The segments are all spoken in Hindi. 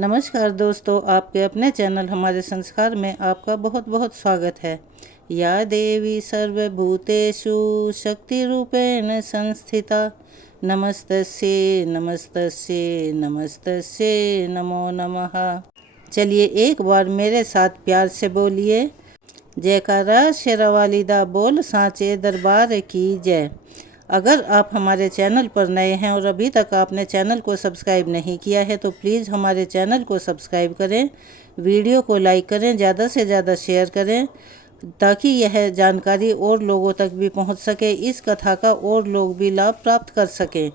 नमस्कार दोस्तों, आपके अपने चैनल हमारे संस्कार में आपका बहुत बहुत स्वागत है। या देवी सर्वभूतेषु शक्तिरूपेण संस्थिता नमस्तस्यै नमस्तस्यै नमस्तस्यै नमो नमः। चलिए एक बार मेरे साथ प्यार से बोलिए, जयकारा शेरावाली दा बोल सांचे दरबार की जय। अगर आप हमारे चैनल पर नए हैं और अभी तक आपने चैनल को सब्सक्राइब नहीं किया है तो प्लीज़ हमारे चैनल को सब्सक्राइब करें, वीडियो को लाइक करें, ज़्यादा से ज़्यादा शेयर करें ताकि यह जानकारी और लोगों तक भी पहुंच सके, इस कथा का और लोग भी लाभ प्राप्त कर सकें।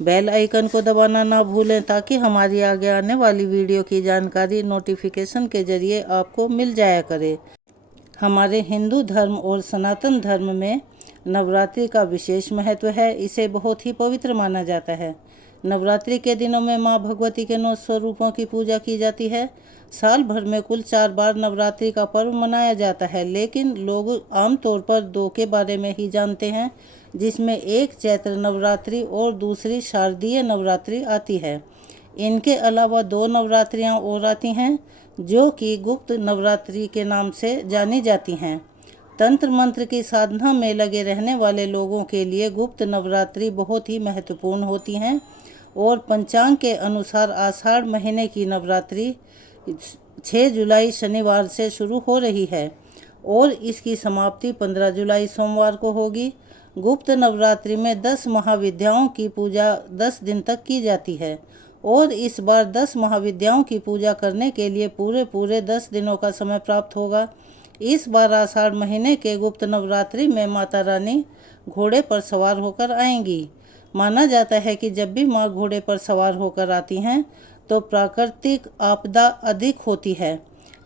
बेल आइकन को दबाना ना भूलें ताकि हमारी आगे आने वाली वीडियो की जानकारी नोटिफिकेशन के ज़रिए आपको मिल जाया करे। हमारे हिंदू धर्म और सनातन धर्म में नवरात्रि का विशेष महत्व है। इसे बहुत ही पवित्र माना जाता है। नवरात्रि के दिनों में माँ भगवती के 9 स्वरूपों की पूजा की जाती है। साल भर में कुल 4 बार नवरात्रि का पर्व मनाया जाता है, लेकिन लोग आमतौर पर 2 के बारे में ही जानते हैं, जिसमें एक चैत्र नवरात्रि और दूसरी शारदीय नवरात्रि आती है। इनके अलावा 2 नवरात्रियाँ और आती हैं जो कि गुप्त नवरात्रि के नाम से जानी जाती हैं। तंत्र मंत्र की साधना में लगे रहने वाले लोगों के लिए गुप्त नवरात्रि बहुत ही महत्वपूर्ण होती हैं और पंचांग के अनुसार आषाढ़ महीने की नवरात्रि 6 जुलाई शनिवार से शुरू हो रही है और इसकी समाप्ति 15 जुलाई सोमवार को होगी। गुप्त नवरात्रि में 10 महाविद्याओं की पूजा 10 दिन तक की जाती है और इस बार 10 महाविद्याओं की पूजा करने के लिए पूरे 10 दिनों का समय प्राप्त होगा। इस बार आषाढ़ महीने के गुप्त नवरात्रि में माता रानी घोड़े पर सवार होकर आएंगी। माना जाता है कि जब भी माँ घोड़े पर सवार होकर आती हैं तो प्राकृतिक आपदा अधिक होती है।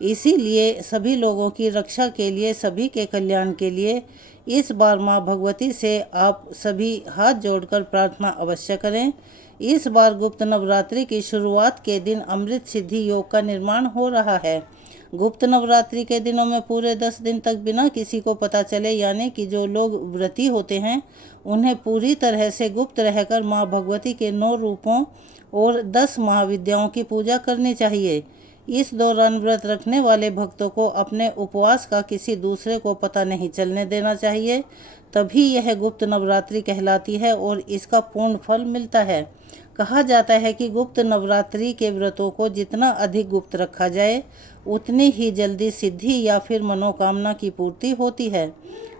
इसीलिए सभी लोगों की रक्षा के लिए, सभी के कल्याण के लिए इस बार माँ भगवती से आप सभी हाथ जोड़कर प्रार्थना अवश्य करें। इस बार गुप्त नवरात्रि की शुरुआत के दिन अमृत सिद्धि योग का निर्माण हो रहा है। गुप्त नवरात्रि के दिनों में पूरे 10 दिन तक बिना किसी को पता चले, यानी कि जो लोग व्रती होते हैं उन्हें पूरी तरह से गुप्त रहकर माँ भगवती के 9 रूपों और 10 महाविद्याओं की पूजा करनी चाहिए। इस दौरान व्रत रखने वाले भक्तों को अपने उपवास का किसी दूसरे को पता नहीं चलने देना चाहिए, तभी यह गुप्त नवरात्रि कहलाती है और इसका पूर्ण फल मिलता है। कहा जाता है कि गुप्त नवरात्रि के व्रतों को जितना अधिक गुप्त रखा जाए उतनी ही जल्दी सिद्धि या फिर मनोकामना की पूर्ति होती है।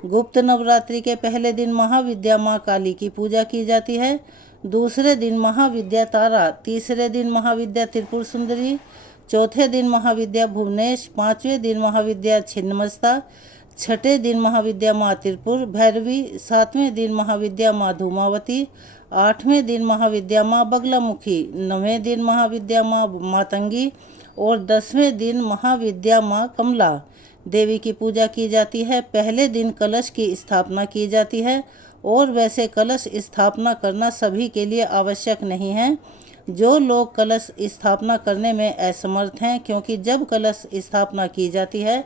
गुप्त नवरात्रि के पहले दिन महाविद्या माँ काली की पूजा की जाती है, दूसरे दिन महाविद्या तारा, तीसरे दिन महाविद्या त्रिपुर सुंदरी, चौथे दिन महाविद्या भुवनेश, 5वें दिन महाविद्या छिन्नमस्ता, 6ठे दिन महाविद्या माँ त्रिपुर भैरवी, 7वें दिन महाविद्या माँ धूमावती, 8वें दिन महाविद्या माँ बगलामुखी, 9वें दिन महाविद्या माँ मातंगी और 10वें दिन महाविद्या माँ कमला देवी की पूजा की जाती है। पहले दिन कलश की स्थापना की जाती है और वैसे कलश स्थापना करना सभी के लिए आवश्यक नहीं है। जो लोग कलश स्थापना करने में असमर्थ हैं, क्योंकि जब कलश स्थापना की जाती है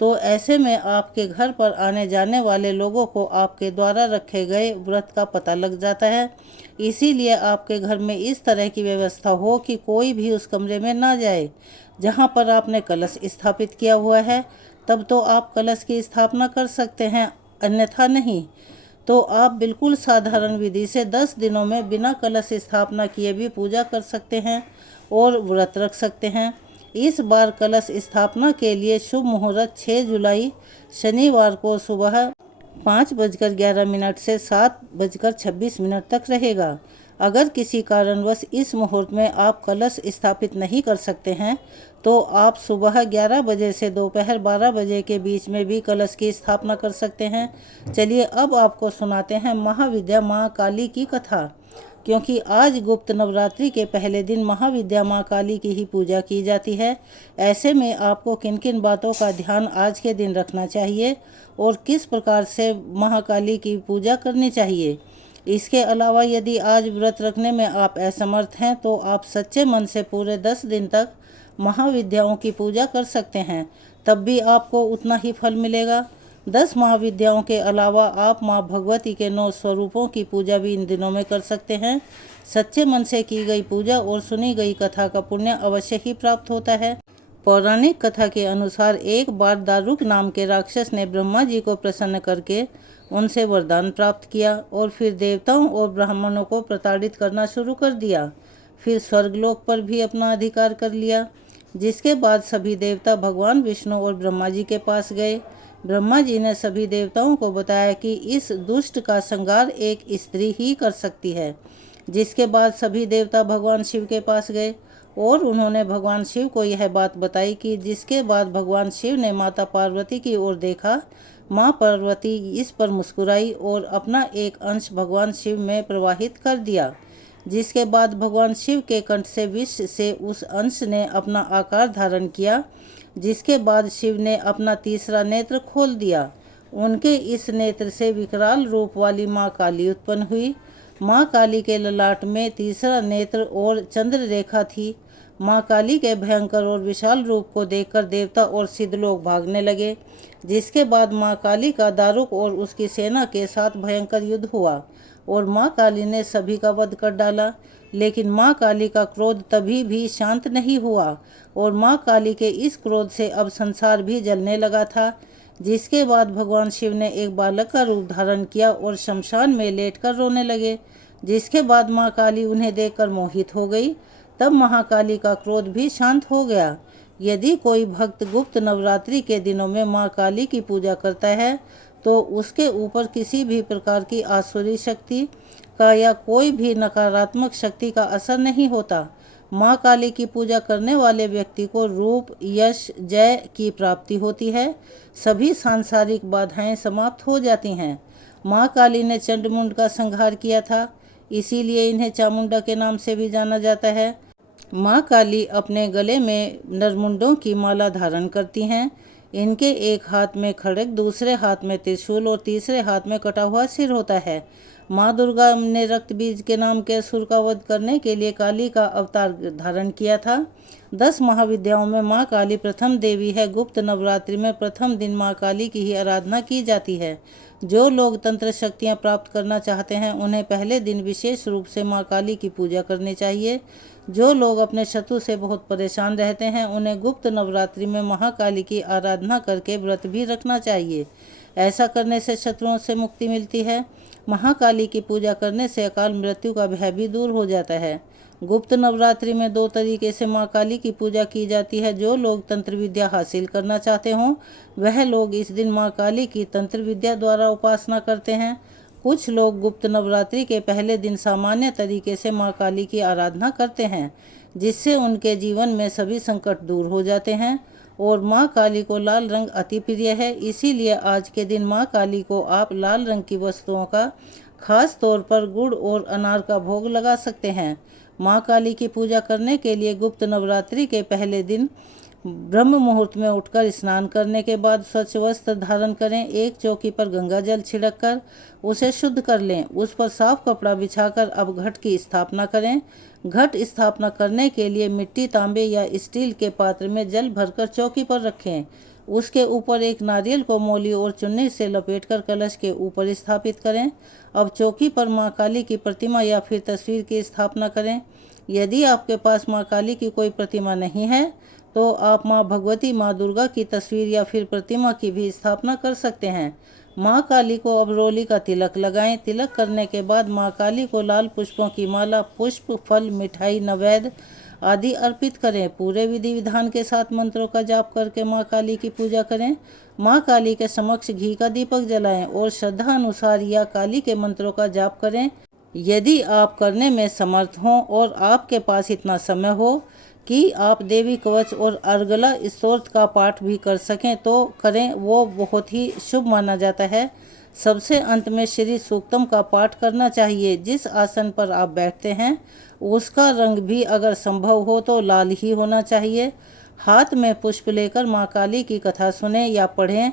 तो ऐसे में आपके घर पर आने जाने वाले लोगों को आपके द्वारा रखे गए व्रत का पता लग जाता है। इसीलिए आपके घर में इस तरह की व्यवस्था हो कि कोई भी उस कमरे में ना जाए जहां पर आपने कलश स्थापित किया हुआ है। तब तो आप कलश की स्थापना कर सकते हैं, अन्यथा नहीं। तो आप बिल्कुल साधारण विधि से 10 दिनों में बिना कलश स्थापना किए भी पूजा कर सकते हैं और व्रत रख सकते हैं। इस बार कलश स्थापना के लिए शुभ मुहूर्त 6 जुलाई शनिवार को सुबह 5:11 से 7:26 तक रहेगा। अगर किसी कारणवश इस मुहूर्त में आप कलश स्थापित नहीं कर सकते हैं तो आप सुबह 11 बजे से दोपहर 12 बजे के बीच में भी कलश की स्थापना कर सकते हैं। चलिए अब आपको सुनाते हैं महाविद्या माँ काली की कथा। क्योंकि आज गुप्त नवरात्रि के पहले दिन महाविद्या माँ काली की ही पूजा की जाती है, ऐसे में आपको किन किन बातों का ध्यान आज के दिन रखना चाहिए और किस प्रकार से महाकाली की पूजा करनी चाहिए। इसके अलावा यदि आज व्रत रखने में आप असमर्थ हैं तो आप सच्चे मन से पूरे 10 दिन तक महाविद्याओं की पूजा कर सकते हैं, तब भी आपको उतना ही फल मिलेगा। 10 महाविद्याओं के अलावा आप माँ भगवती के 9 स्वरूपों की पूजा भी इन दिनों में कर सकते हैं। सच्चे मन से की गई पूजा और सुनी गई कथा का पुण्य अवश्य ही प्राप्त होता है। पौराणिक कथा के अनुसार एक बार दारुक नाम के राक्षस ने ब्रह्मा जी को प्रसन्न करके उनसे वरदान प्राप्त किया और फिर देवताओं और ब्राह्मणों को प्रताड़ित करना शुरू कर दिया। फिर स्वर्गलोक पर भी अपना अधिकार कर लिया, जिसके बाद सभी देवता भगवान विष्णु और ब्रह्मा जी के पास गए। ब्रह्मा जी ने सभी देवताओं को बताया कि इस दुष्ट का संहार एक स्त्री ही कर सकती है। जिसके बाद सभी देवता भगवान शिव के पास गए और उन्होंने भगवान शिव को यह बात बताई कि जिसके बाद भगवान शिव ने माता पार्वती की ओर देखा। माँ पार्वती इस पर मुस्कुराई और अपना एक अंश भगवान शिव में प्रवाहित कर दिया। जिसके बाद भगवान शिव के कंठ से विष से उस अंश ने अपना आकार धारण किया। जिसके बाद शिव ने अपना तीसरा नेत्र खोल दिया। उनके इस नेत्र से विकराल रूप वाली माँ काली उत्पन्न हुई। माँ काली के ललाट में तीसरा नेत्र और चंद्र रेखा थी। माँ काली के भयंकर और विशाल रूप को देखकर देवता और सिद्ध लोग भागने लगे। जिसके बाद माँ काली का दारुक और उसकी सेना के साथ भयंकर युद्ध हुआ और माँ काली ने सभी का वध कर डाला। लेकिन माँ काली का क्रोध तभी भी शांत नहीं हुआ और माँ काली के इस क्रोध से अब संसार भी जलने लगा था। जिसके बाद भगवान शिव ने एक बालक का रूप धारण किया और शमशान में लेटकर रोने लगे। जिसके बाद माँ काली उन्हें देखकर मोहित हो गई। तब महाकाली का क्रोध भी शांत हो गया। यदि कोई भक्त गुप्त नवरात्रि के दिनों में माँ काली की पूजा करता है तो उसके ऊपर किसी भी प्रकार की आसुरी शक्ति का या कोई भी नकारात्मक शक्ति का असर नहीं होता। माँ काली की पूजा करने वाले व्यक्ति को रूप, यश, जय की प्राप्ति होती है। सभी सांसारिक बाधाएं समाप्त हो जाती हैं। माँ काली ने चंडमुंड का संहार किया था, इसीलिए इन्हें चामुंडा के नाम से भी जाना जाता है। माँ काली अपने गले में नरमुंडों की माला धारण करती हैं। इनके एक हाथ में खड्ग, दूसरे हाथ में त्रिशूल और तीसरे हाथ में कटा हुआ सिर होता है। माँ दुर्गा ने रक्त बीज के नाम के असुर का वध करने के लिए काली का अवतार धारण किया था। 10 महाविद्याओं में माँ काली प्रथम देवी है। गुप्त नवरात्रि में प्रथम दिन माँ काली की ही आराधना की जाती है। जो लोग तंत्र शक्तियाँ प्राप्त करना चाहते हैं उन्हें पहले दिन विशेष रूप से माँ काली की पूजा करनी चाहिए। जो लोग अपने शत्रु से बहुत परेशान रहते हैं उन्हें गुप्त नवरात्रि में महाकाली की आराधना करके व्रत भी रखना चाहिए। ऐसा करने से शत्रुओं से मुक्ति मिलती है। महाकाली की पूजा करने से अकाल मृत्यु का भय भी दूर हो जाता है। गुप्त नवरात्रि में 2 तरीके से माँ काली की पूजा की जाती है। जो लोग तंत्र विद्या हासिल करना चाहते हों वह लोग इस दिन माँ काली की तंत्र विद्या द्वारा उपासना करते हैं। कुछ लोग गुप्त नवरात्रि के पहले दिन सामान्य तरीके से माँ काली की आराधना करते हैं, जिससे उनके जीवन में सभी संकट दूर हो जाते हैं। और माँ काली को लाल रंग अति प्रिय है, इसीलिए आज के दिन माँ काली को आप लाल रंग की वस्तुओं का खास तौर पर गुड़ और अनार का भोग लगा सकते हैं। माँ काली की पूजा करने के लिए गुप्त नवरात्रि के पहले दिन ब्रह्म मुहूर्त में उठकर स्नान करने के बाद स्वच्छ वस्त्र धारण करें। एक चौकी पर गंगा जल छिड़क कर उसे शुद्ध कर लें। उस पर साफ कपड़ा बिछाकर अब घट की स्थापना करें। घट स्थापना करने के लिए मिट्टी, तांबे या स्टील के पात्र में जल भरकर चौकी पर रखें। उसके ऊपर एक नारियल को मौली और चुन्नी से लपेटकर कलश के ऊपर स्थापित करें। अब चौकी पर माँ काली की प्रतिमा या फिर तस्वीर की स्थापना करें। यदि आपके पास माँ काली की कोई प्रतिमा नहीं है तो आप माँ भगवती, माँ दुर्गा की तस्वीर या फिर प्रतिमा की भी स्थापना कर सकते हैं। माँ काली को अब रोली का तिलक लगाएं। तिलक करने के बाद माँ काली को लाल पुष्पों की माला, पुष्प, फल, मिठाई, नैवेद्य आदि अर्पित करें। पूरे विधि विधान के साथ मंत्रों का जाप करके माँ काली की पूजा करें। माँ काली के समक्ष घी का दीपक जलाएं और श्रद्धा अनुसार या काली के मंत्रों का जाप करें। यदि आप करने में समर्थ हों और आपके पास इतना समय हो कि आप देवी कवच और अर्गला स्तोत्र का पाठ भी कर सकें तो करें, वो बहुत ही शुभ माना जाता है। सबसे अंत में श्री सूक्तम का पाठ करना चाहिए। जिस आसन पर आप बैठते हैं उसका रंग भी अगर संभव हो तो लाल ही होना चाहिए। हाथ में पुष्प लेकर माँ काली की कथा सुनें या पढ़ें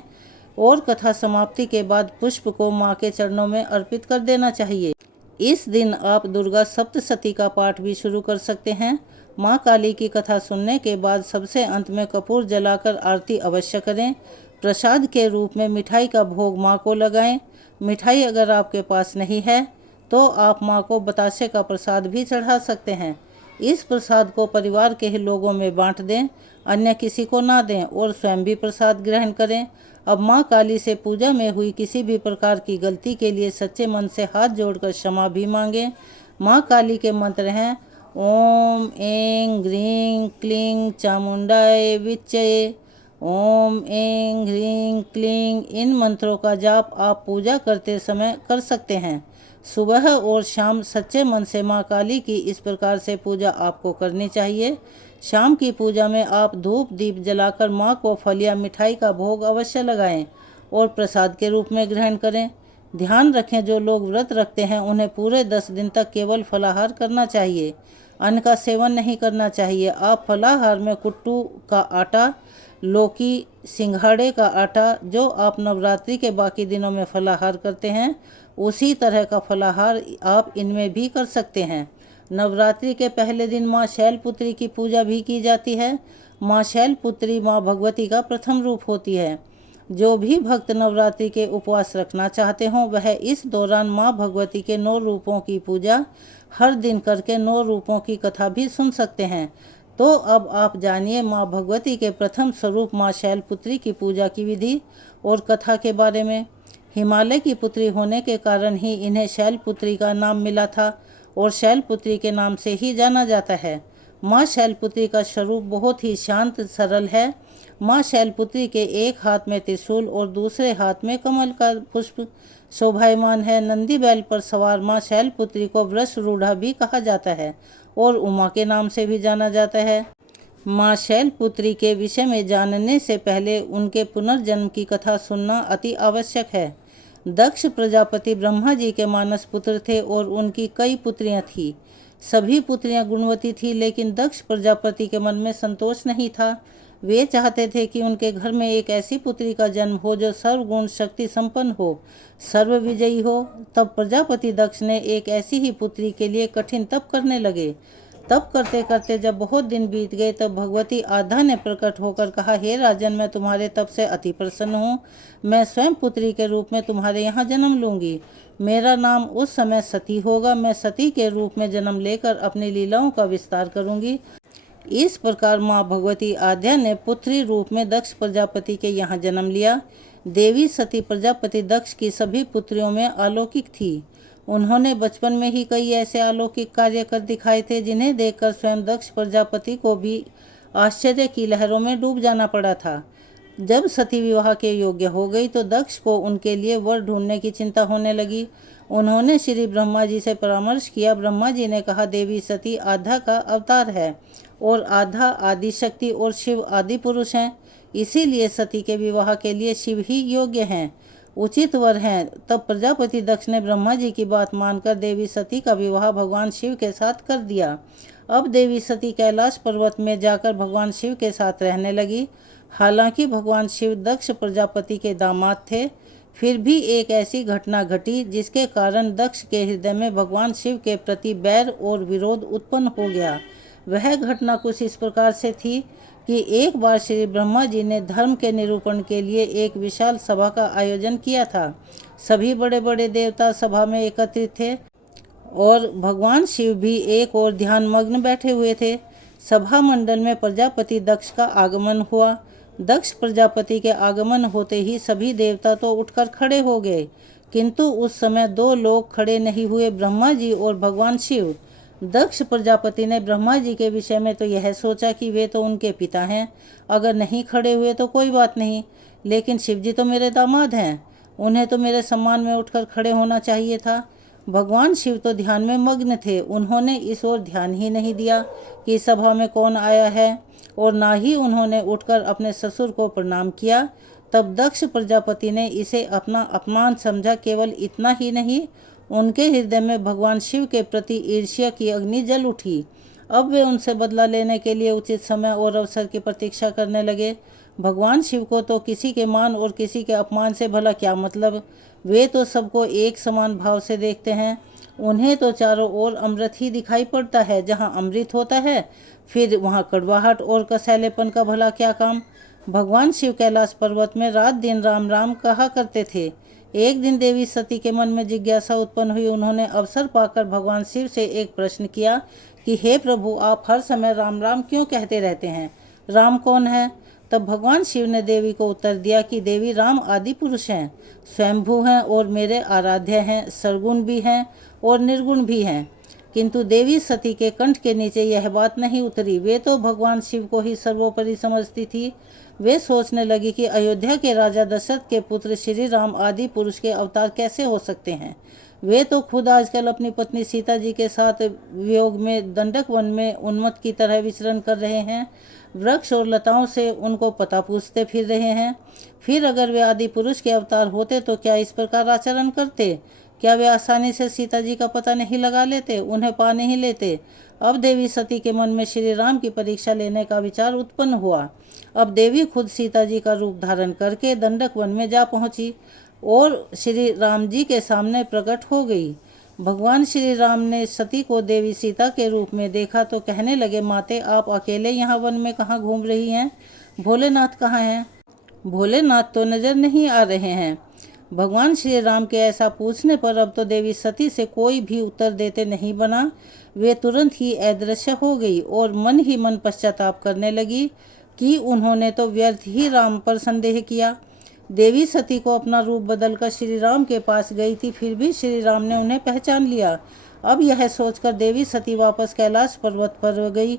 और कथा समाप्ति के बाद पुष्प को माँ के चरणों में अर्पित कर देना चाहिए। इस दिन आप दुर्गा सप्तशती का पाठ भी शुरू कर सकते हैं। माँ काली की कथा सुनने के बाद सबसे अंत में कपूर जलाकर आरती अवश्य करें। प्रसाद के रूप में मिठाई का भोग माँ को लगाएं। मिठाई अगर आपके पास नहीं है तो आप माँ को बतासे का प्रसाद भी चढ़ा सकते हैं। इस प्रसाद को परिवार के ही लोगों में बांट दें, अन्य किसी को ना दें और स्वयं भी प्रसाद ग्रहण करें। अब माँ काली से पूजा में हुई किसी भी प्रकार की गलती के लिए सच्चे मन से हाथ जोड़कर क्षमा भी मांगें। माँ काली के मंत्र हैं ओम ऐं ह्रीं क्लीं चामुंडाय विच्चये, ओम ऐं ह्रीं क्लीं। इन मंत्रों का जाप आप पूजा करते समय कर सकते हैं। सुबह और शाम सच्चे मन से माँ काली की इस प्रकार से पूजा आपको करनी चाहिए। शाम की पूजा में आप धूप दीप जलाकर माँ को फल या मिठाई का भोग अवश्य लगाएं और प्रसाद के रूप में ग्रहण करें। ध्यान रखें, जो लोग व्रत रखते हैं उन्हें पूरे 10 दिन तक केवल फलाहार करना चाहिए, अन्न का सेवन नहीं करना चाहिए। आप फलाहार में कुट्टू का आटा, लौकी, सिंघाड़े का आटा, जो आप नवरात्रि के बाकी दिनों में फलाहार करते हैं उसी तरह का फलाहार आप इनमें भी कर सकते हैं। नवरात्रि के पहले दिन माँ शैलपुत्री की पूजा भी की जाती है। माँ शैलपुत्री माँ भगवती का प्रथम रूप होती है। जो भी भक्त नवरात्रि के उपवास रखना चाहते हों वह इस दौरान माँ भगवती के 9 रूपों की पूजा हर दिन करके 9 रूपों की कथा भी सुन सकते हैं। तो अब आप जानिए माँ भगवती के प्रथम स्वरूप माँ शैलपुत्री की पूजा की विधि और कथा के बारे में। हिमालय की पुत्री होने के कारण ही इन्हें शैलपुत्री का नाम मिला था और शैलपुत्री के नाम से ही जाना जाता है। माँ शैलपुत्री का स्वरूप बहुत ही शांत सरल है। माँ शैलपुत्री के एक हाथ में त्रिशूल और दूसरे हाथ में कमल का पुष्प शोभायमान है। नंदी बैल पर सवार माँ शैलपुत्री को वृषरूढ़ा भी कहा जाता है और उमा के नाम से भी जाना जाता है। माँ शैलपुत्री के विषय में जानने से पहले उनके पुनर्जन्म की कथा सुनना अति आवश्यक है। दक्ष प्रजापति ब्रह्मा जी के मानस पुत्र थे और उनकी कई पुत्रियां थीं। सभी पुत्रियां गुणवती थीं, लेकिन दक्ष प्रजापति के मन में संतोष नहीं था। वे चाहते थे कि उनके घर में एक ऐसी पुत्री का जन्म हो जो सर्वगुण शक्ति संपन्न हो, सर्वविजयी हो। तब प्रजापति दक्ष ने एक ऐसी ही पुत्री के लिए कठिन तप करने लगे। तप करते करते जब बहुत दिन बीत गए तब भगवती आधा ने प्रकट होकर कहा, हे राजन, मैं तुम्हारे तप से अति प्रसन्न हूँ। मैं स्वयं पुत्री के रूप में तुम्हारे यहाँ जन्म लूँगी। मेरा नाम उस समय सती होगा। मैं सती के रूप में जन्म लेकर अपनी लीलाओं का विस्तार करूँगी। इस प्रकार माँ भगवती आद्या ने पुत्री रूप में दक्ष प्रजापति के यहाँ जन्म लिया। देवी सती प्रजापति दक्ष की सभी पुत्रियों में अलौकिक थी। उन्होंने बचपन में ही कई ऐसे अलौकिक कार्य कर दिखाए थे जिन्हें देखकर स्वयं दक्ष प्रजापति को भी आश्चर्य की लहरों में डूब जाना पड़ा था। जब सती विवाह के योग्य हो गई तो दक्ष को उनके लिए वर ढूंढने की चिंता होने लगी। उन्होंने श्री ब्रह्मा जी से परामर्श किया। ब्रह्मा जी ने कहा, देवी सती आधा का अवतार है और आधा आदि शक्ति और शिव आदि पुरुष हैं, इसीलिए सती के विवाह के लिए शिव ही योग्य हैं, उचित वर हैं। तब प्रजापति दक्ष ने ब्रह्मा जी की बात मानकर देवी सती का विवाह भगवान शिव के साथ कर दिया। अब देवी सती कैलाश पर्वत में जाकर भगवान शिव के साथ रहने लगी। हालांकि भगवान शिव दक्ष प्रजापति के दामाद थे, फिर भी एक ऐसी घटना घटी जिसके कारण दक्ष के हृदय में भगवान शिव के प्रति बैर और विरोध उत्पन्न हो गया। वह घटना कुछ इस प्रकार से थी कि एक बार श्री ब्रह्मा जी ने धर्म के निरूपण के लिए एक विशाल सभा का आयोजन किया था। सभी बड़े बड़े देवता सभा में एकत्रित थे और भगवान शिव भी एक और ध्यान मग्न बैठे हुए थे। सभा मंडल में प्रजापति दक्ष का आगमन हुआ। दक्ष प्रजापति के आगमन होते ही सभी देवता तो उठकर खड़े हो गए, किंतु उस समय 2 लोग खड़े नहीं हुए, ब्रह्मा जी और भगवान शिव। दक्ष प्रजापति ने ब्रह्मा जी के विषय में तो यह सोचा कि वे तो उनके पिता हैं, अगर नहीं खड़े हुए तो कोई बात नहीं, लेकिन शिव जी तो मेरे दामाद हैं, उन्हें तो मेरे सम्मान में उठकर खड़े होना चाहिए था। भगवान शिव तो ध्यान में मग्न थे। उन्होंने इस ओर ध्यान ही नहीं दिया कि सभा में कौन आया है और ना ही उन्होंने उठकर अपने ससुर को प्रणाम किया। तब दक्ष प्रजापति ने इसे अपना अपमान समझा। केवल इतना ही नहीं, उनके हृदय में भगवान शिव के प्रति ईर्ष्या की अग्नि जल उठी। अब वे उनसे बदला लेने के लिए उचित समय और अवसर की प्रतीक्षा करने लगे। भगवान शिव को तो किसी के मान और किसी के अपमान से भला क्या मतलब, वे तो सबको एक समान भाव से देखते हैं। उन्हें तो चारों ओर अमृत ही दिखाई पड़ता है। जहाँ अमृत होता है फिर वहाँ कड़वाहट और कसैलेपन का भला क्या काम। भगवान शिव कैलाश पर्वत में रात दिन राम राम कहा करते थे। एक दिन देवी सती के मन में जिज्ञासा उत्पन्न हुई। उन्होंने अवसर पाकर भगवान शिव से एक प्रश्न किया कि हे प्रभु, आप हर समय राम राम क्यों कहते रहते हैं? राम कौन है? तब भगवान शिव ने देवी को उत्तर दिया कि देवी, राम आदि पुरुष हैं, स्वयंभू हैं और मेरे आराध्य हैं, सरगुण भी हैं और निर्गुण भी हैं। किंतु देवी सती के कंठ के नीचे यह बात नहीं उतरी। वे तो भगवान शिव को ही सर्वोपरि समझती थी। वे सोचने लगी कि अयोध्या के राजा दशरथ के पुत्र श्री राम आदि पुरुष के अवतार कैसे हो सकते हैं। वे तो खुद आजकल अपनी पत्नी सीता जी के साथ वियोग में दंडक वन में उन्मत्त की तरह विचरण कर रहे हैं। वृक्ष और लताओं से उनको पता पूछते फिर रहे हैं। फिर अगर वे आदि पुरुष के अवतार होते तो क्या इस प्रकार आचरण करते? क्या वे आसानी से सीता जी का पता नहीं लगा लेते, उन्हें पा नहीं लेते? अब देवी सती के मन में श्री राम की परीक्षा लेने का विचार उत्पन्न हुआ। अब देवी खुद सीता जी का रूप धारण करके दंडक वन में जा पहुंची और श्री राम जी के सामने प्रकट हो गई। भगवान श्री राम ने सती को देवी सीता के रूप में देखा तो कहने लगे, माते, आप अकेले यहाँ वन में कहाँ घूम रही हैं? भोलेनाथ कहाँ हैं? भोलेनाथ तो नजर नहीं आ रहे हैं। भगवान श्री राम के ऐसा पूछने पर अब तो देवी सती से कोई भी उत्तर देते नहीं बना। वे तुरंत ही अदृश्य हो गई और मन ही मन पश्चाताप करने लगी कि उन्होंने तो व्यर्थ ही राम पर संदेह किया। देवी सती को अपना रूप बदलकर श्री राम के पास गई थी, फिर भी श्री राम ने उन्हें पहचान लिया। अब यह सोचकर देवी सती वापस कैलाश पर्वत पर गई।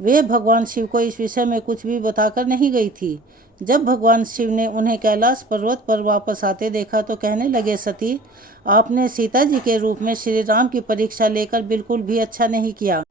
वे भगवान शिव को इस विषय में कुछ भी बताकर नहीं गई थी। जब भगवान शिव ने उन्हें कैलाश पर्वत पर वापस आते देखा तो कहने लगे, सती, आपने सीता जी के रूप में श्री राम की परीक्षा लेकर बिल्कुल भी अच्छा नहीं किया।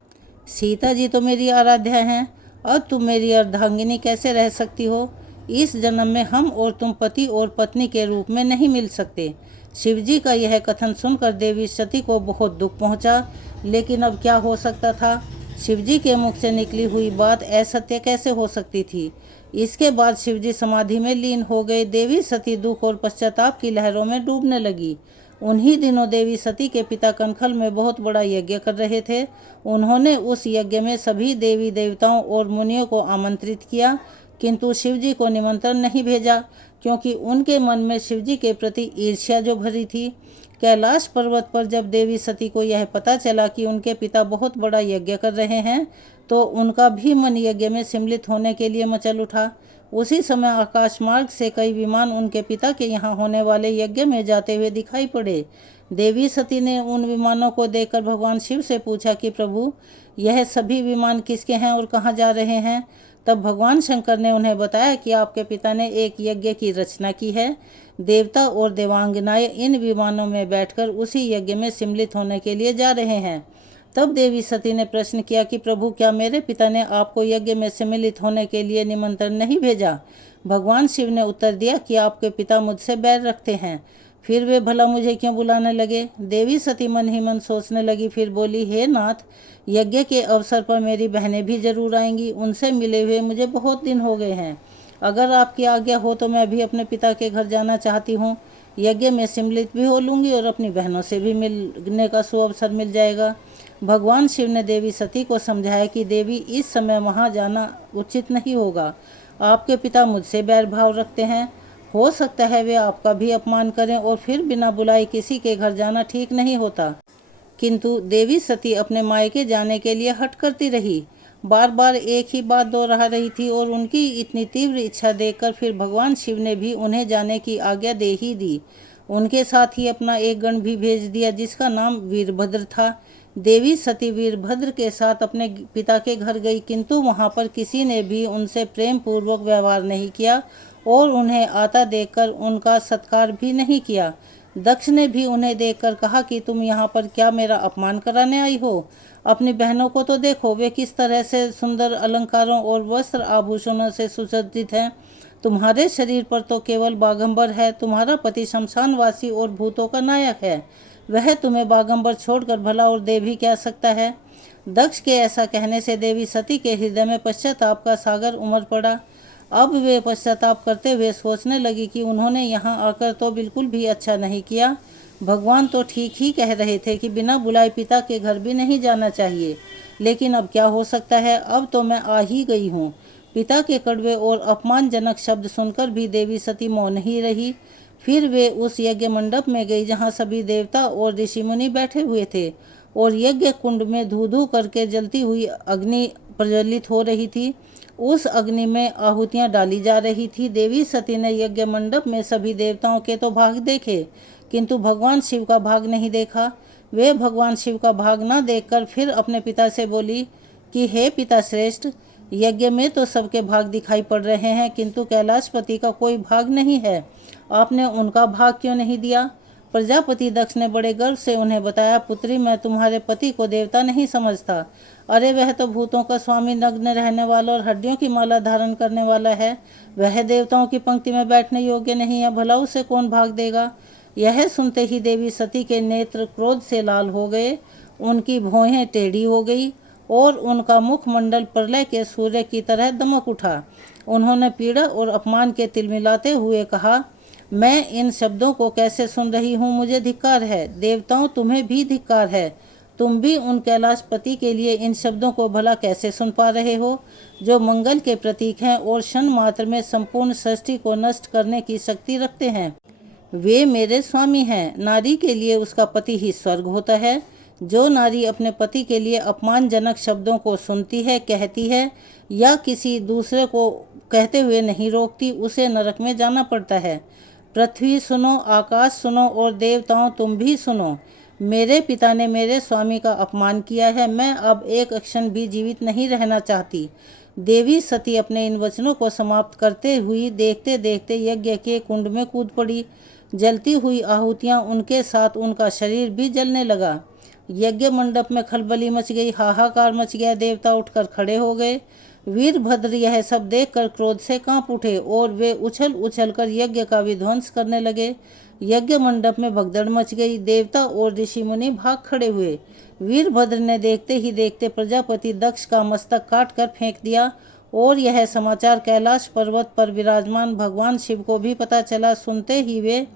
सीता जी तो मेरी आराध्या हैं और तुम मेरी अर्धांगिनी कैसे रह सकती हो? इस जन्म में हम और तुम पति और पत्नी के रूप में नहीं मिल सकते। शिवजी का यह कथन सुनकर देवी सती को बहुत दुख पहुंचा, लेकिन अब क्या हो सकता था? शिवजी के मुख से निकली हुई बात असत्य कैसे हो सकती थी? इसके बाद शिवजी समाधि में लीन हो गए। देवी सती दुख और पश्चाताप की लहरों में डूबने लगी। उन्हीं दिनों देवी सती के पिता कनखल में बहुत बड़ा यज्ञ कर रहे थे। उन्होंने उस यज्ञ में सभी देवी देवताओं और मुनियों को आमंत्रित किया, किंतु शिवजी को निमंत्रण नहीं भेजा, क्योंकि उनके मन में शिवजी के प्रति ईर्ष्या जो भरी थी। कैलाश पर्वत पर जब देवी सती को यह पता चला कि उनके पिता बहुत बड़ा यज्ञ कर रहे हैं, तो उनका भी मन यज्ञ में सम्मिलित होने के लिए मचल उठा। उसी समय आकाश मार्ग से कई विमान उनके पिता के यहाँ होने वाले यज्ञ में जाते हुए दिखाई पड़े। देवी सती ने उन विमानों को देखकर भगवान शिव से पूछा कि प्रभु, यह सभी विमान किसके हैं और कहाँ जा रहे हैं? तब भगवान शंकर ने उन्हें बताया कि आपके पिता ने एक यज्ञ की रचना की है। देवता और देवांगनाएं इन विमानों में बैठकर उसी यज्ञ में सम्मिलित होने के लिए जा रहे हैं। तब देवी सती ने प्रश्न किया कि प्रभु, क्या मेरे पिता ने आपको यज्ञ में सम्मिलित होने के लिए निमंत्रण नहीं भेजा? भगवान शिव ने उत्तर दिया कि आपके पिता मुझसे बैर रखते हैं, फिर वे भला मुझे क्यों बुलाने लगे? देवी सती मन ही मन सोचने लगी, फिर बोली, हे नाथ, यज्ञ के अवसर पर मेरी बहनें भी जरूर आएंगी। उनसे मिले हुए मुझे बहुत दिन हो गए हैं। अगर आपकी आज्ञा हो तो मैं भी अपने पिता के घर जाना चाहती हूँ। यज्ञ में सम्मिलित भी हो लूँगी और अपनी बहनों से भी मिलने का सुअवसर मिल जाएगा। भगवान शिव ने देवी सती को समझाया कि देवी, इस समय वहाँ जाना उचित नहीं होगा। आपके पिता मुझसे बैर भाव रखते हैं। हो सकता है वे आपका भी अपमान करें और फिर बिना बुलाए किसी के घर जाना ठीक नहीं होता। किंतु देवी सती अपने मायके जाने के लिए हट करती रही। बार बार एक ही बात दोहरा रही थी और उनकी इतनी तीव्र इच्छा देखकर फिर भगवान शिव ने भी उन्हें जाने की आज्ञा दे ही दी। उनके साथ ही अपना एक गण भी भेज दिया जिसका नाम वीरभद्र था। देवी सती वीरभद्र के साथ अपने पिता के घर गई, किंतु वहां पर किसी ने भी उनसे प्रेम पूर्वक व्यवहार नहीं किया और उन्हें आता देखकर उनका सत्कार भी नहीं किया। दक्ष ने भी उन्हें देखकर कहा कि तुम यहाँ पर क्या मेरा अपमान कराने आई हो? अपनी बहनों को तो देखो, वे किस तरह से सुंदर अलंकारों और वस्त्र आभूषणों से सुसज्जित हैं। तुम्हारे शरीर पर तो केवल बागंबर है। तुम्हारा पति शमशानवासी और भूतों का नायक है। वह तुम्हें बागंबर छोड़कर भला और दे भी क्या सकता है? दक्ष के ऐसा कहने से देवी सती के हृदय में पश्चाताप का सागर उमड़ पड़ा। अब वे पश्चाताप करते हुए सोचने लगी कि उन्होंने यहाँ आकर तो बिल्कुल भी अच्छा नहीं किया। भगवान तो ठीक ही कह रहे थे कि बिना बुलाए पिता के घर भी नहीं जाना चाहिए, लेकिन अब क्या हो सकता है? अब तो मैं आ ही गई हूँ। पिता के कड़वे और अपमानजनक शब्द सुनकर भी देवी सती मौन ही रही। फिर वे उस यज्ञ मंडप में गई जहाँ सभी देवता और ऋषि मुनि बैठे हुए थे और यज्ञ कुंड में धू धू करके जलती हुई अग्नि प्रज्वलित हो रही थी। उस अग्नि में आहुतियां डाली जा रही थी। देवी सती ने यज्ञ मंडप में सभी देवताओं के तो भाग देखे, किंतु भगवान शिव का भाग नहीं देखा। वे भगवान शिव का भाग न देखकर फिर अपने पिता से बोली कि हे पिता श्रेष्ठ, यज्ञ में तो सबके भाग दिखाई पड़ रहे हैं, किंतु कैलाशपति का कोई भाग नहीं है। आपने उनका भाग क्यों नहीं दिया? प्रजापति दक्ष ने बड़े गर्व से उन्हें बताया, पुत्री, मैं तुम्हारे पति को देवता नहीं समझता। अरे वह तो भूतों का स्वामी, नग्न रहने वाला और हड्डियों की माला धारण करने वाला है। वह देवताओं की पंक्ति में बैठने योग्य नहीं है, भला उसे कौन भाग देगा? यह सुनते ही देवी सती के नेत्र क्रोध से लाल हो गए, उनकी भौहें टेढ़ी हो गई और उनका मुखमंडल प्रलय के सूर्य की तरह दमक उठा। उन्होंने पीड़ा और अपमान के तिलमिलाते हुए कहा, मैं इन शब्दों को कैसे सुन रही हूँ, मुझे धिक्कार है। देवताओं, तुम्हें भी धिक्कार है। तुम भी उन कैलाशपति के लिए इन शब्दों को भला कैसे सुन पा रहे हो, जो मंगल के प्रतीक हैं और क्षण मात्र में संपूर्ण सृष्टि को नष्ट करने की शक्ति रखते हैं। वे मेरे स्वामी हैं। नारी के लिए उसका पति ही स्वर्ग होता है। जो नारी अपने पति के लिए अपमानजनक शब्दों को सुनती है, कहती है या किसी दूसरे को कहते हुए नहीं रोकती, उसे नरक में जाना पड़ता है। पृथ्वी सुनो, आकाश सुनो और देवताओं तुम भी सुनो। मेरे पिता ने मेरे स्वामी का अपमान किया है। मैं अब एक क्षण भी जीवित नहीं रहना चाहती। देवी सती अपने इन वचनों को समाप्त करते हुई देखते देखते यज्ञ के कुंड में कूद पड़ी। जलती हुई आहुतियां, उनके साथ उनका शरीर भी जलने लगा। यज्ञ मंडप में खलबली मच गई, हाहाकार मच गया। देवता उठकर खड़े हो गए। वीरभद्र यह सब देखकर क्रोध से कांप उठे और वे उछल उछल कर यज्ञ का विध्वंस करने लगे। यज्ञ मंडप में भगदड़ मच गई। देवता और ऋषि मुनि भाग खड़े हुए। वीरभद्र ने देखते ही देखते प्रजापति दक्ष का मस्तक काट कर फेंक दिया और यह समाचार कैलाश पर्वत पर विराजमान भगवान शिव को भी पता चला। सुनते ही वे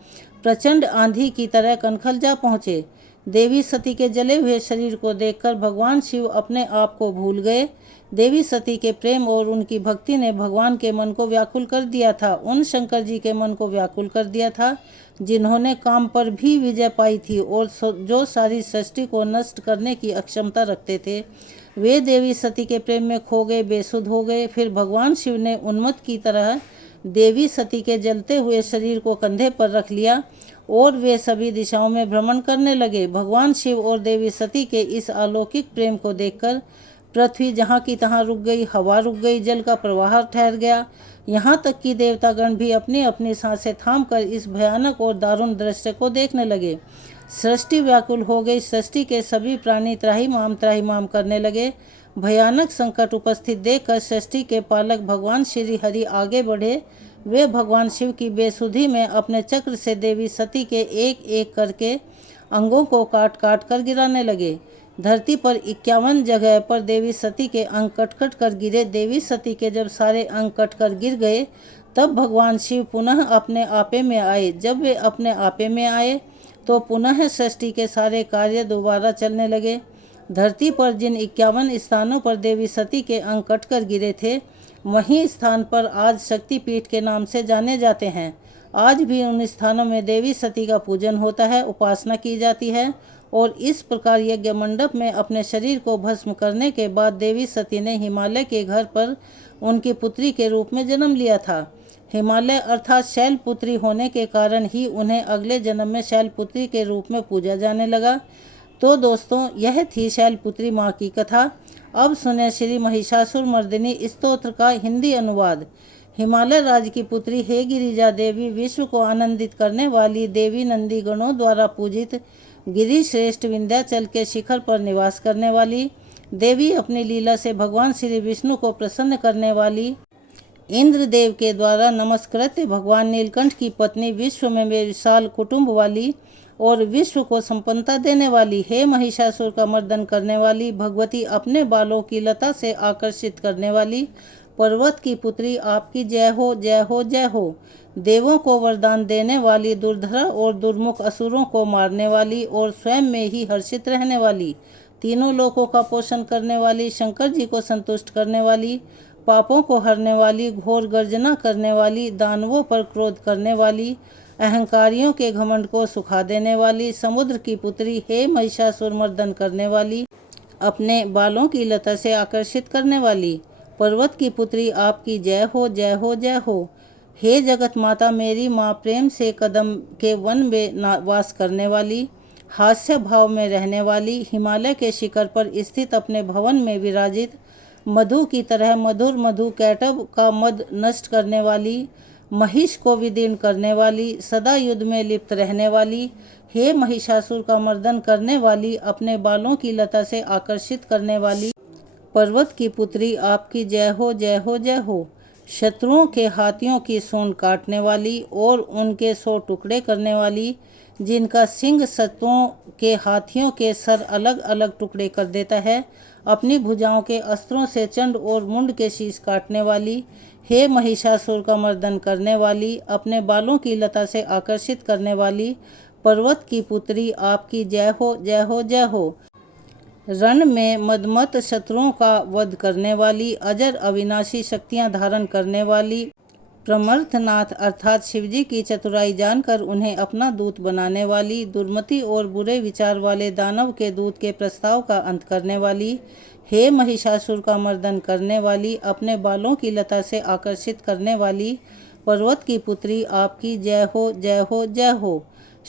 प्रचंड आंधी की तरह कनखल जा पहुँचे। देवी सती के जले हुए शरीर को देखकर भगवान शिव अपने आप को भूल गए। देवी सती के प्रेम और उनकी भक्ति ने भगवान के मन को व्याकुल कर दिया था, उन शंकर जी के मन को व्याकुल कर दिया था जिन्होंने काम पर भी विजय पाई थी और जो सारी सृष्टि को नष्ट करने की अक्षमता रखते थे। वे देवी सती के प्रेम में खो गए, बेसुध हो गए। फिर भगवान शिव ने उन्मत्त की तरह देवी सती के जलते हुए शरीर को कंधे पर रख लिया और वे सभी दिशाओं में भ्रमण करने लगे। भगवान शिव और देवी सती के इस अलौकिक प्रेम को देखकर पृथ्वी जहाँ की तहाँ रुक गई, हवा रुक गई, जल का प्रवाह ठहर गया। यहाँ तक कि देवतागण भी अपनी अपनी सांसें थामकर इस भयानक और दारुण दृश्य को देखने लगे। सृष्टि व्याकुल हो गई। सृष्टि के सभी प्राणी त्राहिमाम करने लगे। भयानक संकट उपस्थित देखकर सृष्टि के पालक भगवान श्री हरि आगे बढ़े। वे भगवान शिव की बेसुधी में अपने चक्र से देवी सती के एक एक करके अंगों को काट काट कर गिराने लगे। धरती पर 51 जगह पर देवी सती के अंग कट कट कर गिरे। देवी सती के जब सारे अंग कट कर गिर गए, तब भगवान शिव पुनः अपने आपे में आए। जब वे अपने आपे में आए तो पुनः सृष्टि के सारे कार्य दोबारा चलने लगे। धरती पर जिन 51 स्थानों पर देवी सती के अंग कट कर गिरे थे, वहीं स्थान पर आज शक्तिपीठ के नाम से जाने जाते हैं। आज भी उन स्थानों में देवी सती का पूजन होता है, उपासना की जाती है और इस प्रकार यज्ञ मंडप में अपने शरीर को भस्म करने के बाद देवी सती ने हिमालय के घर पर उनकी पुत्री के रूप में जन्म लिया था। हिमालय अर्थात शैलपुत्री होने के कारण ही उन्हें अगले जन्म में शैलपुत्री के रूप में पूजा जाने लगा। तो दोस्तों, यह थी शैलपुत्री माँ की कथा। अब सुने श्री महिषासुर मर्दिनी स्तोत्र का हिंदी अनुवाद। हिमालय राज्य की पुत्री हे गिरिजा देवी, विश्व को आनंदित करने वाली देवी, नंदी गणों द्वारा पूजित गिरि श्रेष्ठ विंध्याचल के शिखर पर निवास करने वाली देवी, अपनी लीला से भगवान श्री विष्णु को प्रसन्न करने वाली, इंद्रदेव के द्वारा नमस्कृत भगवान नीलकंठ की पत्नी, विश्व में विशाल कुटुंब वाली और विश्व को संपन्नता देने वाली, हे महिषासुर का मर्दन करने वाली भगवती, अपने बालों की लता से आकर्षित करने वाली पर्वत की पुत्री, आपकी जय हो, जय हो, जय हो। देवों को वरदान देने वाली, दुर्धरा और दुर्मुख असुरों को मारने वाली और स्वयं में ही हर्षित रहने वाली, तीनों लोकों का पोषण करने वाली, शंकर जी को संतुष्ट करने वाली, पापों को हरने वाली, घोर गर्जना करने वाली, दानवों पर क्रोध करने वाली, अहंकारियों के घमंड को सुखा देने वाली, समुद्र की पुत्री, हे महिषासुर मर्दन करने वाली, अपने बालों की लता से आकर्षित करने वाली, पर्वत की पुत्री, आपकी जय हो, जय हो, जय हो। हे जगत माता, मेरी माँ, प्रेम से कदम के वन में वास करने वाली, हास्य भाव में रहने वाली, हिमालय के शिखर पर स्थित अपने भवन में विराजित, मधु की तरह मधुर मधु कैटब का मद नष्ट करने वाली, महिष को विदीर्ण करने वाली, सदा युद्ध में लिप्त रहने वाली, हे महिषासुर का मर्दन करने वाली, अपने बालों की लता से आकर्षित करने वाली, पर्वत की पुत्री, आपकी जय हो, जय हो, जय हो। शत्रुओं के हाथियों की सूंड काटने वाली और उनके 100 टुकड़े करने वाली, जिनका सिंह शत्रुओं के हाथियों के सर अलग अलग टुकड़े कर देता है, अपनी भुजाओं के अस्त्रों से चंड और मुंड के शीश काटने वाली, हे महिषासुर का मर्दन करने वाली, अपने बालों की लता से आकर्षित करने वाली, पर्वत की पुत्री, आपकी जय हो, जय हो, जय हो। रण में मदमत शत्रुओं का वध करने वाली, अजर अविनाशी शक्तियां धारण करने वाली, प्रमर्थनाथ अर्थात शिवजी की चतुराई जानकर उन्हें अपना दूत बनाने वाली, दुर्मति और बुरे विचार वाले दानव के दूत के प्रस्ताव का अंत करने वाली, हे महिषासुर का मर्दन करने वाली, अपने बालों की लता से आकर्षित करने वाली, पर्वत की पुत्री, आपकी जय हो, जय हो, जय हो।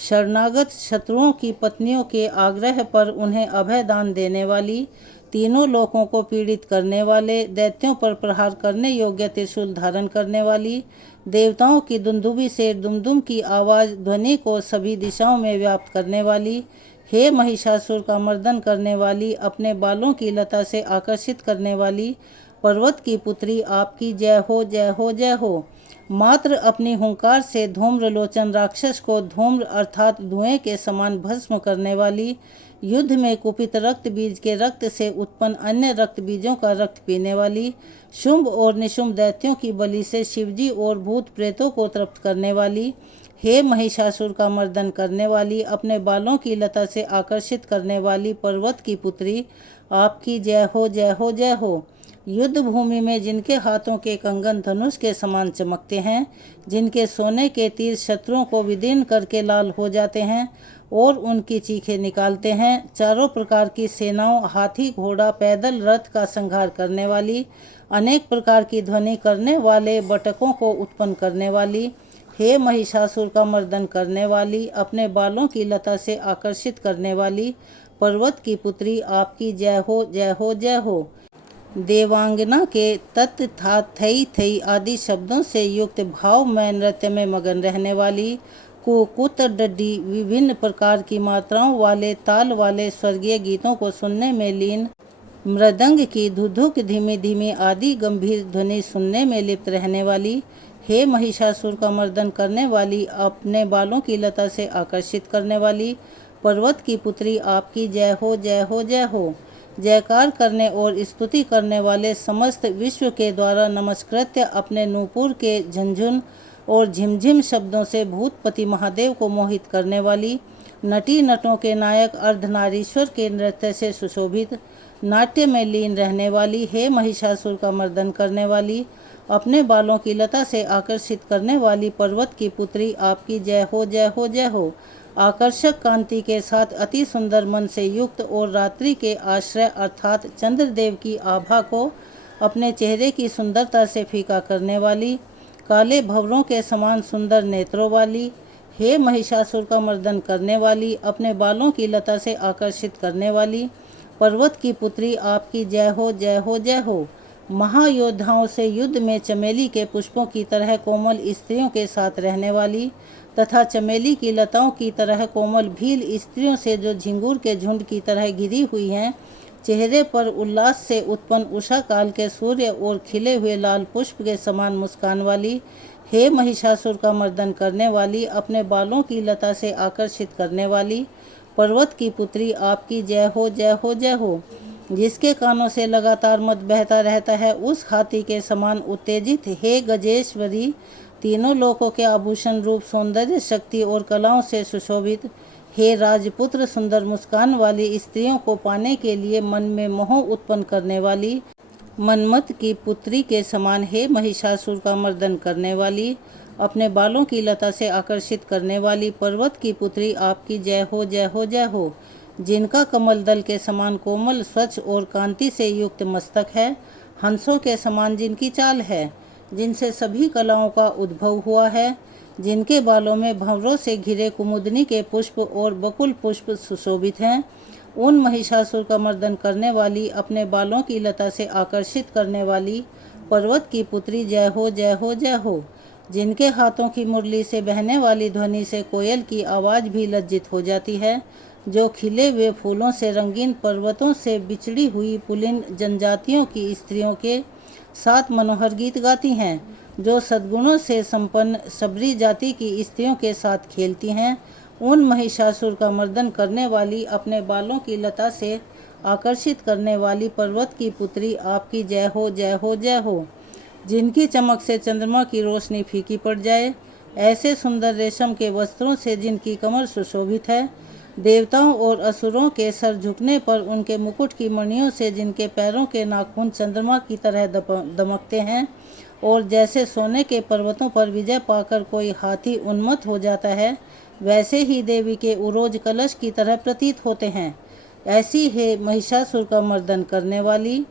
शरणागत शत्रुओं की पत्नियों के आग्रह पर उन्हें अभय दान देने वाली, तीनों लोकों को पीड़ित करने वाले, दैत्यों पर प्रहार करने योग्य त्रिशूल धारण करने वाली, देवताओं की दुंदुभी से दुमदुम की आवाज़ ध्वनि को सभी दिशाओं में व्याप्त करने वाली, हे महिषासुर का मर्दन करने वाली, अपने बालों की लता से आकर्षित करने वाली, पर्वत की पुत्री, आपकी जय हो, जय हो, जय हो। मात्र अपनी हुंकार से धूम्रलोचन राक्षस को धूम्र अर्थात धुएं के समान भस्म करने वाली, युद्ध में कुपित रक्त बीज के रक्त से उत्पन्न अन्य रक्त बीजों का रक्त पीने वाली, शुंभ और निशुंभ दैत्यों की बलि से शिवजी और भूत प्रेतों को तृप्त करने वाली, हे महिषासुर का मर्दन करने वाली, अपने बालों की लता से आकर्षित करने वाली, पर्वत की पुत्री, आपकी जय हो, जय हो, जय हो। युद्ध भूमि में जिनके हाथों के कंगन धनुष के समान चमकते हैं, जिनके सोने के तीर शत्रुओं को विदीर्ण करके लाल हो जाते हैं और उनकी चीखें निकालते हैं, चारों प्रकार की सेनाओं, हाथी, घोड़ा, पैदल, रथ का संहार करने वाली, अनेक प्रकार की ध्वनि करने वाले बटकों को उत्पन्न करने वाली, हे महिषासुर का मर्दन करने वाली, अपने बालों की लता से आकर्षित करने वाली, पर्वत की पुत्री, आपकी जय हो, जय हो, जय हो। देवांगना के तत् था थई थई आदि शब्दों से युक्त भाव में नृत्य में मगन रहने वाली, कुकुत डड्डी विभिन्न प्रकार की मात्राओं वाले ताल वाले स्वर्गीय गीतों को सुनने में लीन, मृदंग की धुधुक धीमी धीमी आदि गंभीर ध्वनि सुनने में लिप्त रहने वाली, हे महिषासुर का मर्दन करने वाली, अपने बालों की लता से आकर्षित करने वाली, पर्वत की पुत्री, आपकी जय हो, जय हो, जय हो। जयकार करने और स्तुति करने वाले समस्त विश्व के द्वारा नमस्कृत्य अपने नूपुर के झंझुन और झिमझिम शब्दों से भूतपति महादेव को मोहित करने वाली, नटी नटों के नायक अर्धनारीश्वर के नृत्य से सुशोभित, नाट्य में लीन रहने वाली, हे महिषासुर का मर्दन करने वाली, अपने बालों की लता से आकर्षित करने वाली, पर्वत की पुत्री, आपकी जय हो, जय हो, जय हो। आकर्षक कांति के साथ अति सुंदर मन से युक्त और रात्रि के आश्रय अर्थात चंद्रदेव की आभा को अपने चेहरे की सुंदरता से फीका करने वाली, काले भंवरों के समान सुंदर नेत्रों वाली, हे महिषासुर का मर्दन करने वाली, अपने बालों की लता से आकर्षित करने वाली, पर्वत की पुत्री, आपकी जय हो, जय हो, जय हो। महायोद्धाओं से युद्ध में चमेली के पुष्पों की तरह कोमल स्त्रियों के साथ रहने वाली तथा चमेली की लताओं की तरह कोमल भील स्त्रियों से जो झिंगूर के झुंड की तरह घिरी हुई हैं, चेहरे पर उल्लास से उत्पन्न उषा काल के सूर्य और खिले हुए लाल पुष्प के समान मुस्कान वाली, हे महिषासुर का मर्दन करने वाली, अपने बालों की लता से आकर्षित करने वाली, पर्वत की पुत्री, आपकी जय हो, जय हो, जय हो। जिसके कानों से लगातार मद बहता रहता है, उस हाथी के समान उत्तेजित, हे गजेश्वरी, तीनों लोकों के आभूषण रूप सौंदर्य शक्ति और कलाओं से सुशोभित, हे राजपुत्र, सुंदर मुस्कान वाली स्त्रियों को पाने के लिए मन में मोह उत्पन्न करने वाली, मनमत की पुत्री के समान, हे महिषासुर का मर्दन करने वाली, अपने बालों की लता से आकर्षित करने वाली पर्वत की पुत्री आपकी जय हो, जय हो, जय हो। जिनका कमल दल के समान कोमल, स्वच्छ और कांति से युक्त मस्तक है, हंसों के समान जिनकी चाल है, जिनसे सभी कलाओं का उद्भव हुआ है, जिनके बालों में भंवरों से घिरे कुमुदनी के पुष्प और बकुल पुष्प सुशोभित हैं, उन महिषासुर का मर्दन करने वाली, अपने बालों की लता से आकर्षित करने वाली पर्वत की पुत्री जय हो, जय हो, जय हो। जिनके हाथों की मुरली से बहने वाली ध्वनि से कोयल की आवाज़ भी लज्जित हो जाती है, जो खिले हुए फूलों से रंगीन पर्वतों से बिछड़ी हुई पुलिन जनजातियों की स्त्रियों के साथ मनोहर गीत गाती हैं, जो सद्गुणों से संपन्न सबरी जाति की स्त्रियों के साथ खेलती हैं, उन महिषासुर का मर्दन करने वाली, अपने बालों की लता से आकर्षित करने वाली पर्वत की पुत्री आपकी जय हो, जय हो, जय हो। जिनकी चमक से चंद्रमा की रोशनी फीकी पड़ जाए, ऐसे सुंदर रेशम के वस्त्रों से जिनकी कमर सुशोभित है, देवताओं और असुरों के सर झुकने पर उनके मुकुट की मणियों से जिनके पैरों के नाखून चंद्रमा की तरह दमकते हैं, और जैसे सोने के पर्वतों पर विजय पाकर कोई हाथी उन्मत्त हो जाता है, वैसे ही देवी के उरोज कलश की तरह प्रतीत होते हैं। ऐसी है महिषासुर का मर्दन करने वाली,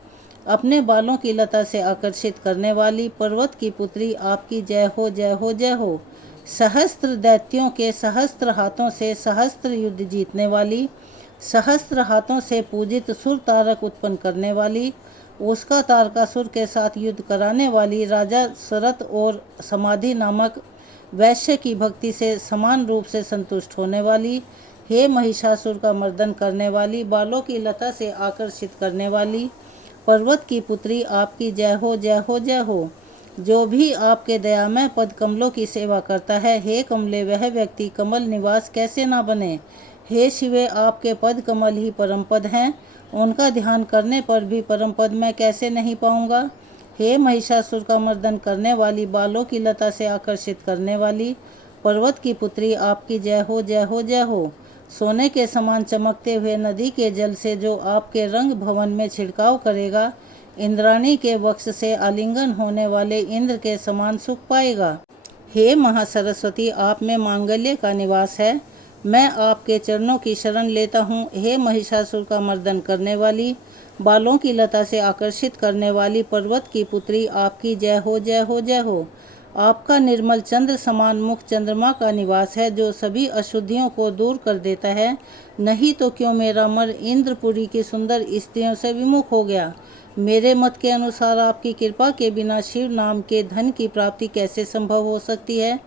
अपने बालों की लता से आकर्षित करने वाली पर्वत की पुत्री आपकी जय हो, जय हो, जय हो। सहस्त्र दैत्यों के सहस्त्र हाथों से सहस्त्र युद्ध जीतने वाली, सहस्त्र हाथों से पूजित सुर तारक उत्पन्न करने वाली, उसका तारकासुर के साथ युद्ध कराने वाली, राजा शरत और समाधि नामक वैश्य की भक्ति से समान रूप से संतुष्ट होने वाली, हे महिषासुर का मर्दन करने वाली, बालों की लता से आकर्षित करने वाली पर्वत की पुत्री आपकी जय हो, जय हो, जय हो। जो भी आपके दयामय पद कमलों की सेवा करता है, हे कमले, वह व्यक्ति कमल निवास कैसे ना बने। हे शिवे, आपके पद कमल ही परम पद हैं, उनका ध्यान करने पर भी परम पद मैं कैसे नहीं पाऊंगा। हे महिषासुर का मर्दन करने वाली, बालों की लता से आकर्षित करने वाली पर्वत की पुत्री आपकी जय हो, जय हो, जय हो। सोने के समान चमकते हुए नदी के जल से जो आपके रंग भवन में छिड़काव करेगा, इंद्राणी के वक्ष से आलिंगन होने वाले इंद्र के समान सुख पाएगा। हे महासरस्वती, आप में मांगल्य का निवास है, मैं आपके चरणों की शरण लेता हूँ। हे महिषासुर का मर्दन करने वाली, बालों की लता से आकर्षित करने वाली पर्वत की पुत्री आपकी जय हो, जय हो, जय हो। आपका निर्मल चंद्र समान मुख चंद्रमा का निवास है, जो सभी अशुद्धियों को दूर कर देता है। नहीं तो क्यों मेरा मन इंद्रपुरी की सुंदर स्त्रियों से विमुख हो गया। मेरे मत के अनुसार आपकी कृपा के बिना शिव नाम के धन की प्राप्ति कैसे संभव हो सकती है।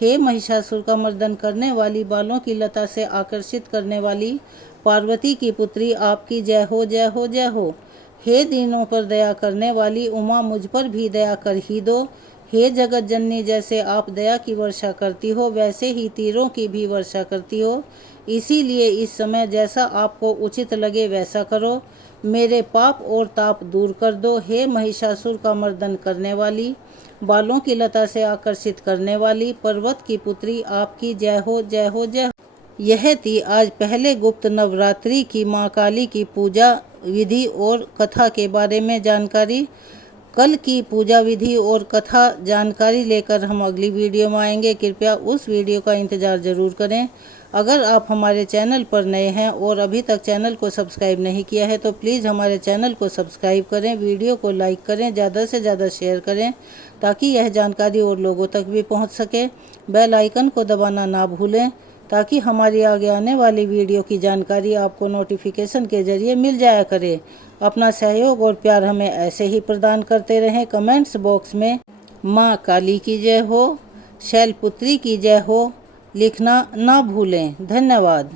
हे महिषासुर का मर्दन करने वाली, बालों की लता से आकर्षित करने वाली पार्वती की पुत्री आपकी जय हो, जय हो, जय हो। हे दीनों पर दया करने वाली उमा, मुझ पर भी दया कर ही दो। हे जगत जननी, जैसे आप दया की वर्षा करती हो, वैसे ही तीरों की भी वर्षा करती हो। इसीलिए इस समय जैसा आपको उचित लगे वैसा करो, मेरे पाप और ताप दूर कर दो। हे महिषासुर का मर्दन करने वाली, बालों की लता से आकर्षित करने वाली पर्वत की पुत्री आपकी जय हो, जय हो, जय हो। यह थी आज पहले गुप्त नवरात्रि की माँ काली की पूजा विधि और कथा के बारे में जानकारी। कल की पूजा विधि और कथा जानकारी लेकर हम अगली वीडियो में आएंगे। कृपया उस वीडियो का इंतज़ार ज़रूर करें। अगर आप हमारे चैनल पर नए हैं और अभी तक चैनल को सब्सक्राइब नहीं किया है तो प्लीज़ हमारे चैनल को सब्सक्राइब करें, वीडियो को लाइक करें, ज़्यादा से ज़्यादा शेयर करें ताकि यह जानकारी और लोगों तक भी पहुंच सके। बेल आइकन को दबाना ना भूलें ताकि हमारी आगे आने वाली वीडियो की जानकारी आपको नोटिफिकेशन के ज़रिए मिल जाया करे। अपना सहयोग और प्यार हमें ऐसे ही प्रदान करते रहें। कमेंट्स बॉक्स में माँ काली की जय हो, शैलपुत्री की जय हो लिखना ना भूलें। धन्यवाद।